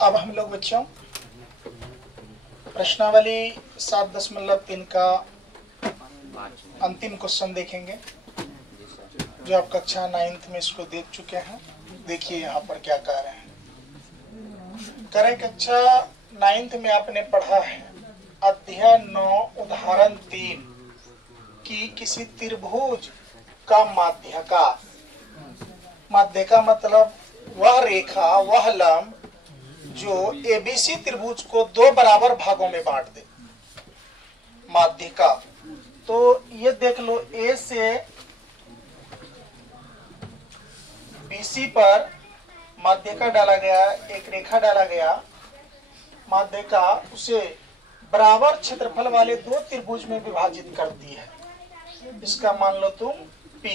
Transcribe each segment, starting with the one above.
अब हम लोग बच्चों प्रश्नावली 7.3 का अंतिम क्वेश्चन देखेंगे, जो आप कक्षा 9th में इसको देख चुके हैं। देखिए यहाँ पर क्या कह रहे हैं। करें कक्षा 9th में आपने पढ़ा है अध्याय 9 उदाहरण 3 की किसी त्रिभुज का माध्य का मतलब वह रेखा, वह लंब जो एबीसी त्रिभुज को दो बराबर भागों में बांट दे। माध्य का तो ये देख लो, ए से बीसी पर माध्य का डाला गया, एक रेखा डाला गया माध्य का, उसे बराबर क्षेत्रफल वाले दो त्रिभुज में विभाजित करती है। इसका मान लो तुम P।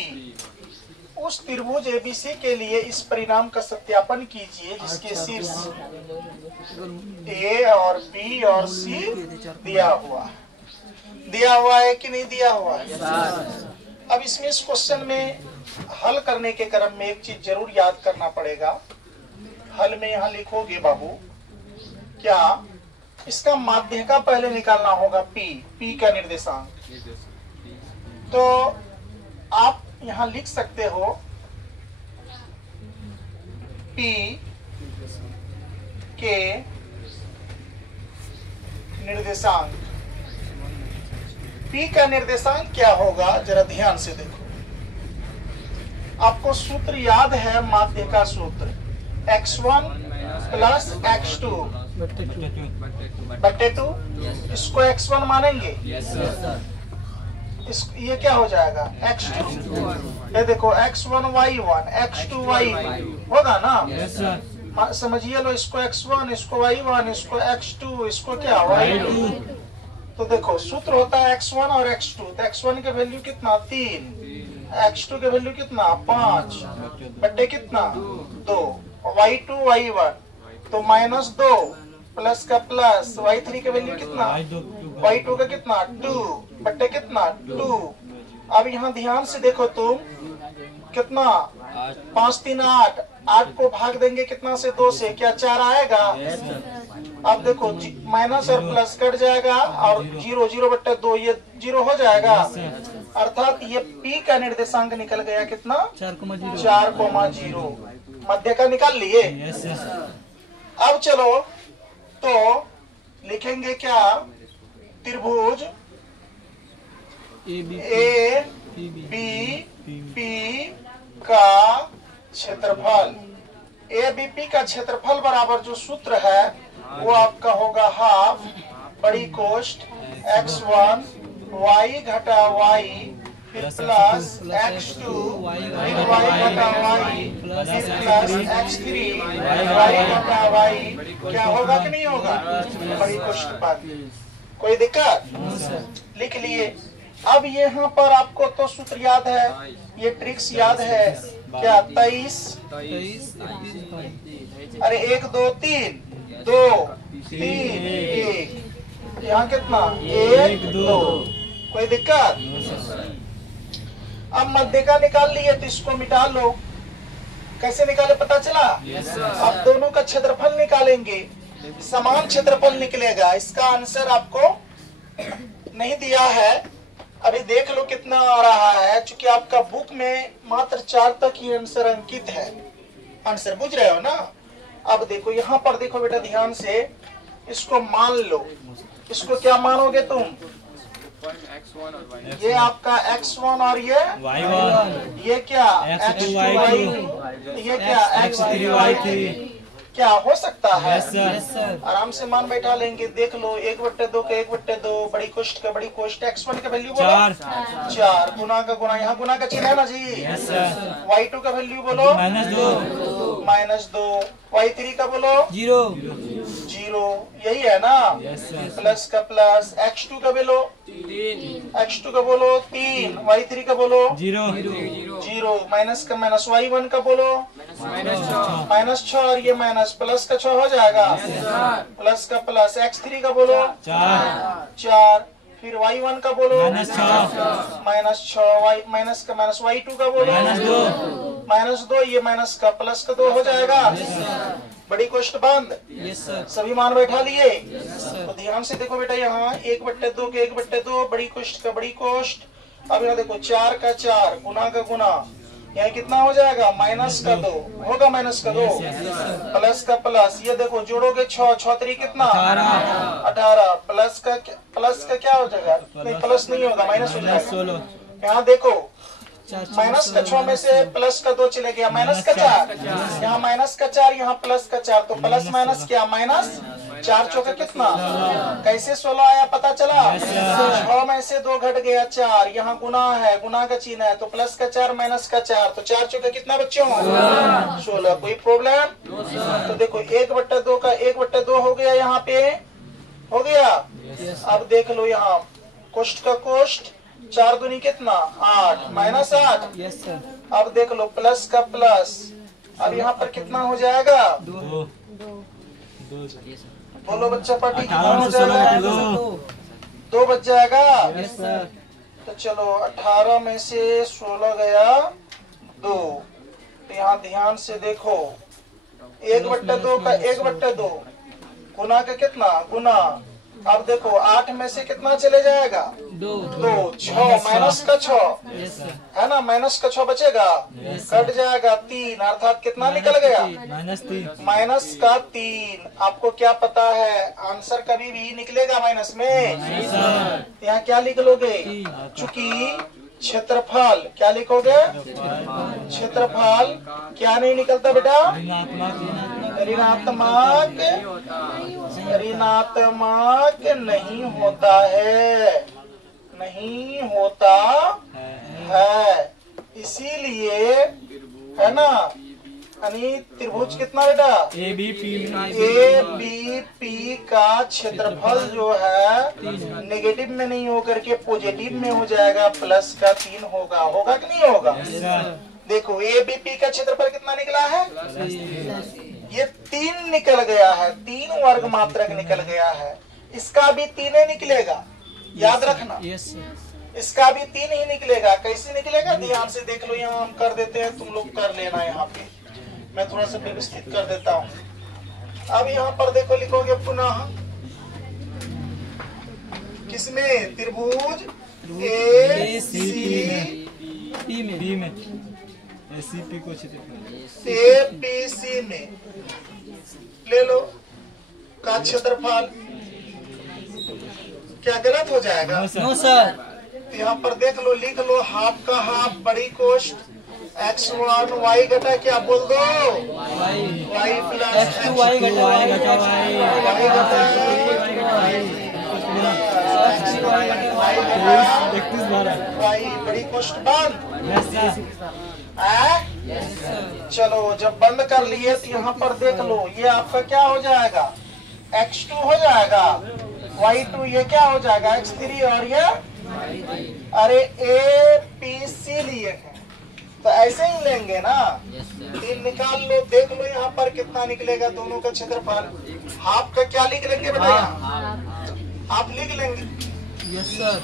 उस त्रिभुज एबीसी के लिए इस परिणाम का सत्यापन कीजिए जिसके शीर्ष ए और बी और सी दिया हुआ है कि नहीं दिया हुआ है। अब इसमें इस क्वेश्चन में हल करने के क्रम में एक चीज जरूर याद करना पड़ेगा। हल में यहाँ लिखोगे बाबू, क्या इसका माध्य का पहले निकालना होगा P का निर्देशांक। तो आप यहाँ लिख सकते हो P के निर्देशांक। P का निर्देशांक क्या होगा, जरा ध्यान से देखो। आपको सूत्र याद है, माध्य का सूत्र x1 प्लस x2 बटे 2। इसको x1 मानेंगे, ये क्या हो जाएगा x2। ये देखो x1 y1 x2 y होगा ना। समझिए लो, इसको x1, इसको y1, इसको x2, इसको क्या y2। तो देखो सूत्र होता है x1 और x2। तो x1 के वैल्यू कितना 3, x2 के वैल्यू कितना 5 बटे कितना 2, y2 y1 तो -2 प्लस का प्लस, y3 के वैल्यू कितना, y2 का कितना 2 बटे कितना 2। अब यहाँ ध्यान से देखो तुम, कितना 5 3 8, 8 को भाग देंगे कितना से 2 से, क्या 4 आएगा। अब देखो माइनस और प्लस कट जाएगा और 0 0 बटे 2 ये 0 हो जाएगा। अर्थात ये P का निर्देशांक निकल गया कितना 4,0। मध्य का निकाल लिए। अब चलो तो लिखेंगे क्या, त्रिभुज ए बी पी का क्षेत्रफल। ए बी पी का क्षेत्रफल बराबर जो सूत्र है वो आपका होगा हाफ बड़ी कोष्ठ x1 y घटा y फिर प्लस x2 फिर y घटा y फिर प्लस x3 y घटा y। क्या होगा कि नहीं होगा, बड़ी कोष्ठ बात। कोई दिक्कत, लिख लिए। अब यहाँ पर आपको तो सूत्र याद है, ये ट्रिक्स याद है क्या, 23 अरे 1 2 3 2 3 1, यहाँ कितना 1 2। कोई दिक्कत। अब मध्य का निकाल लिए तो इसको मिटा लो। कैसे निकाले पता चला। अब दोनों का क्षेत्रफल निकालेंगे, समान क्षेत्रफल निकलेगा। इसका आंसर आपको नहीं दिया है, अभी देख लो कितना आ रहा है। चूंकि आपका बुक में मात्र 4 तक ही आंसर अंकित है। आंसर बुझ रहे हो ना। अब देखो यहाँ पर देखो बेटा ध्यान से, इसको मान लो। इसको क्या मानोगे तुम, ये आपका x1 और ये y1, ये क्या x2 y2, ये क्या x3 y3। क्या हो सकता है। आराम से मान बैठा लेंगे। देख लो 1/2 का 1/2 बड़ी कोष्ठ का बड़ी कोष्ठ। x1 का वैल्यू बोलो 4, गुना का गुना, यहाँ गुना का चिन्ह है ना जी। y2 का वैल्यू बोलो -2, y3 का बोलो 0, यही है ना। प्लस का प्लस, x2 का बोलो 3, y3 का बोलो 0, माइनस का माइनस, y1 का बोलो -6 और ये माइनस प्लस का 6 हो जाएगा। प्लस का प्लस, x3 का बोलो 4, फिर y1 का बोलो -6, माइनस का माइनस y2 का बोलो -2, ये माइनस का प्लस का 2 हो जाएगा। बड़ी कोष्ठ बंद। सभी मान बैठा लिए। तो ध्यान से देखो बेटा, यहाँ 1/2 के 1/2 बड़ी कोष्ठ का बड़ी कोष्ठ। अब यहाँ देखो 4 का 4 गुना का गुना, यहाँ कितना हो जाएगा माइनस का 2 होगा, माइनस का 2 प्लस का प्लस, ये देखो जोड़ोगे 6, 6 3 कितना 18, प्लस का क्या हो जाएगा, नहीं प्लस नहीं होगा माइनस हो जाएगा। यहाँ देखो माइनस का 6 में से प्लस का 2 चले गया, माइनस का 4, यहाँ माइनस का 4, यहाँ प्लस का 4, तो प्लस माइनस क्या माइनस, 4 चौका कितना, कैसे 16 आया पता चला, 6 में से 2 घट गया 4, यहाँ गुना है, गुना का चिन्ह है, तो प्लस का 4 माइनस का 4, तो 4 चौका कितना बच्चों 16। कोई प्रॉब्लम? तो देखो 1/2 का 1/2 हो गया, यहाँ पे हो गया। अब देख लो यहाँ कोष्ठ का कोष्ठ, 4 दूनी कितना 8 -8। अब देख लो प्लस का प्लस, अब यहाँ पर कितना हो जाएगा 2। बोलो बच्चा पार्टी कितना हो जाएगा 2 बच जाएगा। तो चलो 18 में से 16 गया 2। तो यहाँ ध्यान से देखो 1/2 का 1/2 गुना का कितना गुना, अब देखो 8 में से कितना चले जाएगा 2, 6 माइनस का 6 है ना, माइनस का 6 बचेगा, कट जाएगा 3, अर्थात कितना निकल गया माइनस का 3। आपको क्या पता है आंसर कभी भी निकलेगा माइनस में। यहाँ क्या लिख लोगे, चूंकि क्षेत्रफल क्या लिखोगे, क्षेत्रफल क्या नहीं निकलता बेटा, ऋणात्मक नहीं होता है, नहीं होता है। इसीलिए है ना, यानी त्रिभुज कितना बेटा ABP का क्षेत्रफल जो है नेगेटिव में नहीं होकर के पॉजिटिव में हो जाएगा, प्लस का 3 होगा, होगा कि नहीं होगा। देखो ABP का क्षेत्रफल कितना निकला है, ये 3 निकल गया है, 3 वर्ग मात्रक निकल गया है। इसका भी 3 ही निकलेगा, याद रखना, इसका भी 3 ही निकलेगा। कैसे निकलेगा ध्यान से देख लो, यहाँ हम कर देते हैं, तुम लोग कर लेना। यहाँ पे मैं थोड़ा सा व्यवस्थित कर देता हूँ। अब यहाँ पर देखो लिखोगे पुनः किसमें, त्रिभुज APC में ले लो का क्षेत्रफल, क्या गलत हो जाएगा? No sir. यहाँ पर देख लो, लिख लो हाफ का हाफ बड़ी कोष्ठ x1 y घटा क्या बोल दो y प्लस x2 y घटा y बड़ी कोष्ठ बंद। चलो जब बंद कर लिए तो यहाँ पर देख लो, ये आपका क्या हो जाएगा x2 हो जाएगा, y2 ये क्या हो जाएगा x3, और ये अरे APC लिए हैं तो ऐसे ही लेंगे ना। 3 निकाल लो, देख लो यहाँ पर कितना निकलेगा दोनों का क्षेत्रफल। हाफ का क्या लिख लेंगे बेटा, आप लिख लेंगे। Yes sir.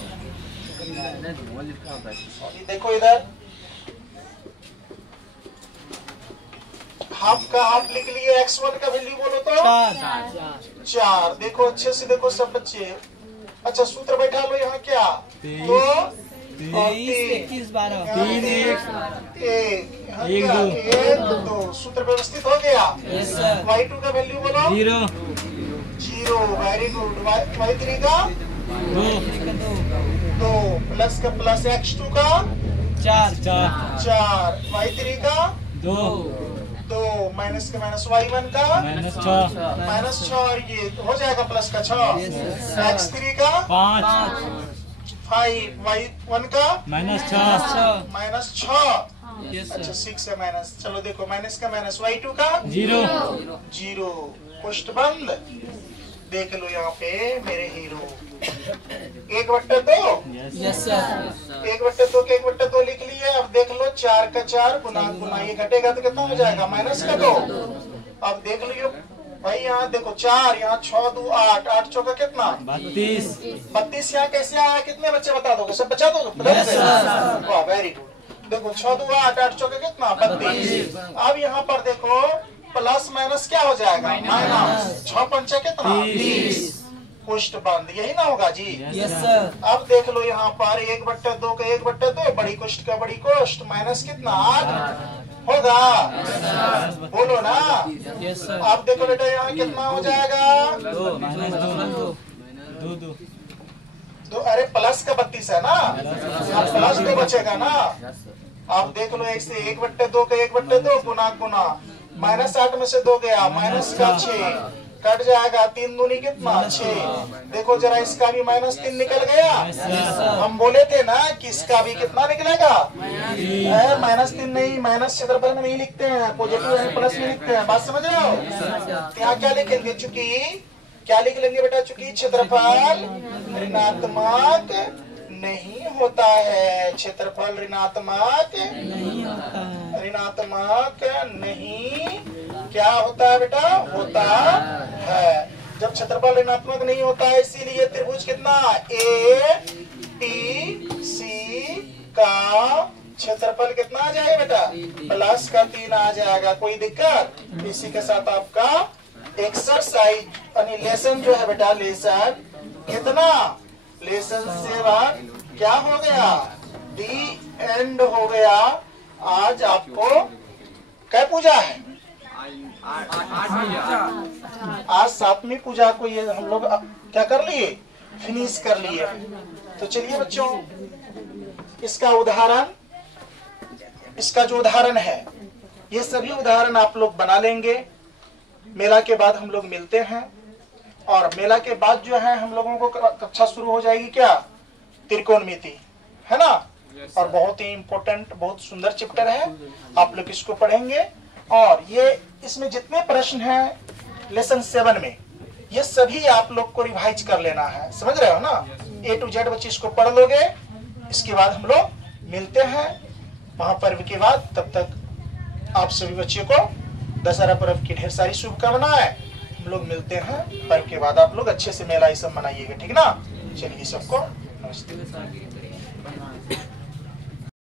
अभी देखो इधर हाफ का हाफ लिख लिए, x1 का वैल्यू बोलो तो 4। देखो अच्छे से देखो सब बच्चे, अच्छा सूत्र बैठा लो यहाँ क्या, तो 21 12 3 1 2 सूत्र व्यवस्थित हो गया। y2 का वैल्यू बोलो 0, वेरी गुड। y3 का 2, प्लस का प्लस x2 का 4, y3 का 2, माइनस का माइनस y1 का -6, और ये हो जाएगा प्लस का 6, x3 का 5, y1 का -6, अच्छा 6 है माइनस। चलो देखो माइनस का माइनस, y2 का 0, कोष्ठ बंद। देख लो यहाँ पे मेरे हीरो 1/2, 1/2 के 1/2 लिख लिए। अब देख लो 4 का 4 गुना गुना, ये घटेगा तो कितना हो जाएगा -2। अब देख लो भाई यहाँ देखो 4, यहाँ 6 2 8, 8 चौका कितना 32। 32 यहाँ कैसे आया? कितने बच्चे बता दोगे? सब बचा दोगे? वाह वेरी गुड। देखो 6 2 8, 8 चौका कितना 32। अब यहाँ पर देखो प्लस माइनस क्या हो जाएगा? माइनस। 6 पंचा कितना 30। कुष्ठ बंद, यही ना होगा जी? Yes sir. अब देख लो यहाँ पर 1/2 का 1/2, बड़ी कुष्ठ का बड़ी कुष्ठ, माइनस कितना 8 होगा? बोलो ना। Yes sir. अब देखो बेटा यहाँ कितना हो जाएगा? 2 तो अरे प्लस का 32 है ना, अब प्लस 2 बचेगा ना। अब देख लो ऐसे 1/2 का 1/2 गुना गुना, माइनस 8 में से 2 गया, माइनस का 6 कट जाएगा, 3 दूनी कितना 6। देखो जरा इसका भी -3 निकल गया। हम बोले थे ना कि इसका भी कितना निकलेगा? -3 नहीं, माइनस क्षेत्रफल में नहीं लिखते हैं, पॉजिटिव प्लस में लिखते हैं। बात समझ रहे हो? यहाँ क्या लिखेंगे? चूंकि क्या लिख लेंगे बेटा? चूंकि क्षेत्रफल ऋणात्मक नहीं होता है, क्षेत्रफल ऋणात्मक नहीं क्या होता है बेटा? होता है। जब क्षेत्रफल ऋणात्मक नहीं होता है, इसीलिए त्रिभुज कितना ATC का क्षेत्रफल कितना आ जाएगा बेटा? प्लस का 3 आ जाएगा। कोई दिक्कत? इसी के साथ आपका एक्सरसाइज यानी लेसन जो है बेटा, लेसन कितना? लेसन 7 क्या हो गया? दी एंड हो गया। आज आपको क्या पूजा है? आज 7वीं पूजा को ये हम लोग क्या कर लिए? फिनिश कर लिए। तो चलिए बच्चों, इसका उदाहरण, इसका जो उदाहरण है, ये सभी उदाहरण आप लोग बना लेंगे। मेला के बाद हम लोग मिलते हैं, और मेला के बाद जो है हम लोगों को कक्षा शुरू हो जाएगी क्या? त्रिकोणमिति, है ना? और बहुत ही इम्पोर्टेंट, बहुत सुंदर चैप्टर है। आप लोग इसको पढ़ेंगे, और ये इसमें जितने प्रश्न हैं लेसन 7 में, ये सभी आप लोग को रिवाइज कर लेना है। समझ रहे हो ना? A to Z बच्चे इसको पढ़ लोगे। इसके बाद हम लोग मिलते हैं महापर्व के बाद। तब तक आप सभी बच्चों को दशहरा पर्व की ढेर सारी शुभकामनाएं। हम लोग मिलते हैं पर्व के बाद। आप लोग अच्छे से मेला ये सब मनाइएगा, ठीक ना? चलिए सबको नमस्ते।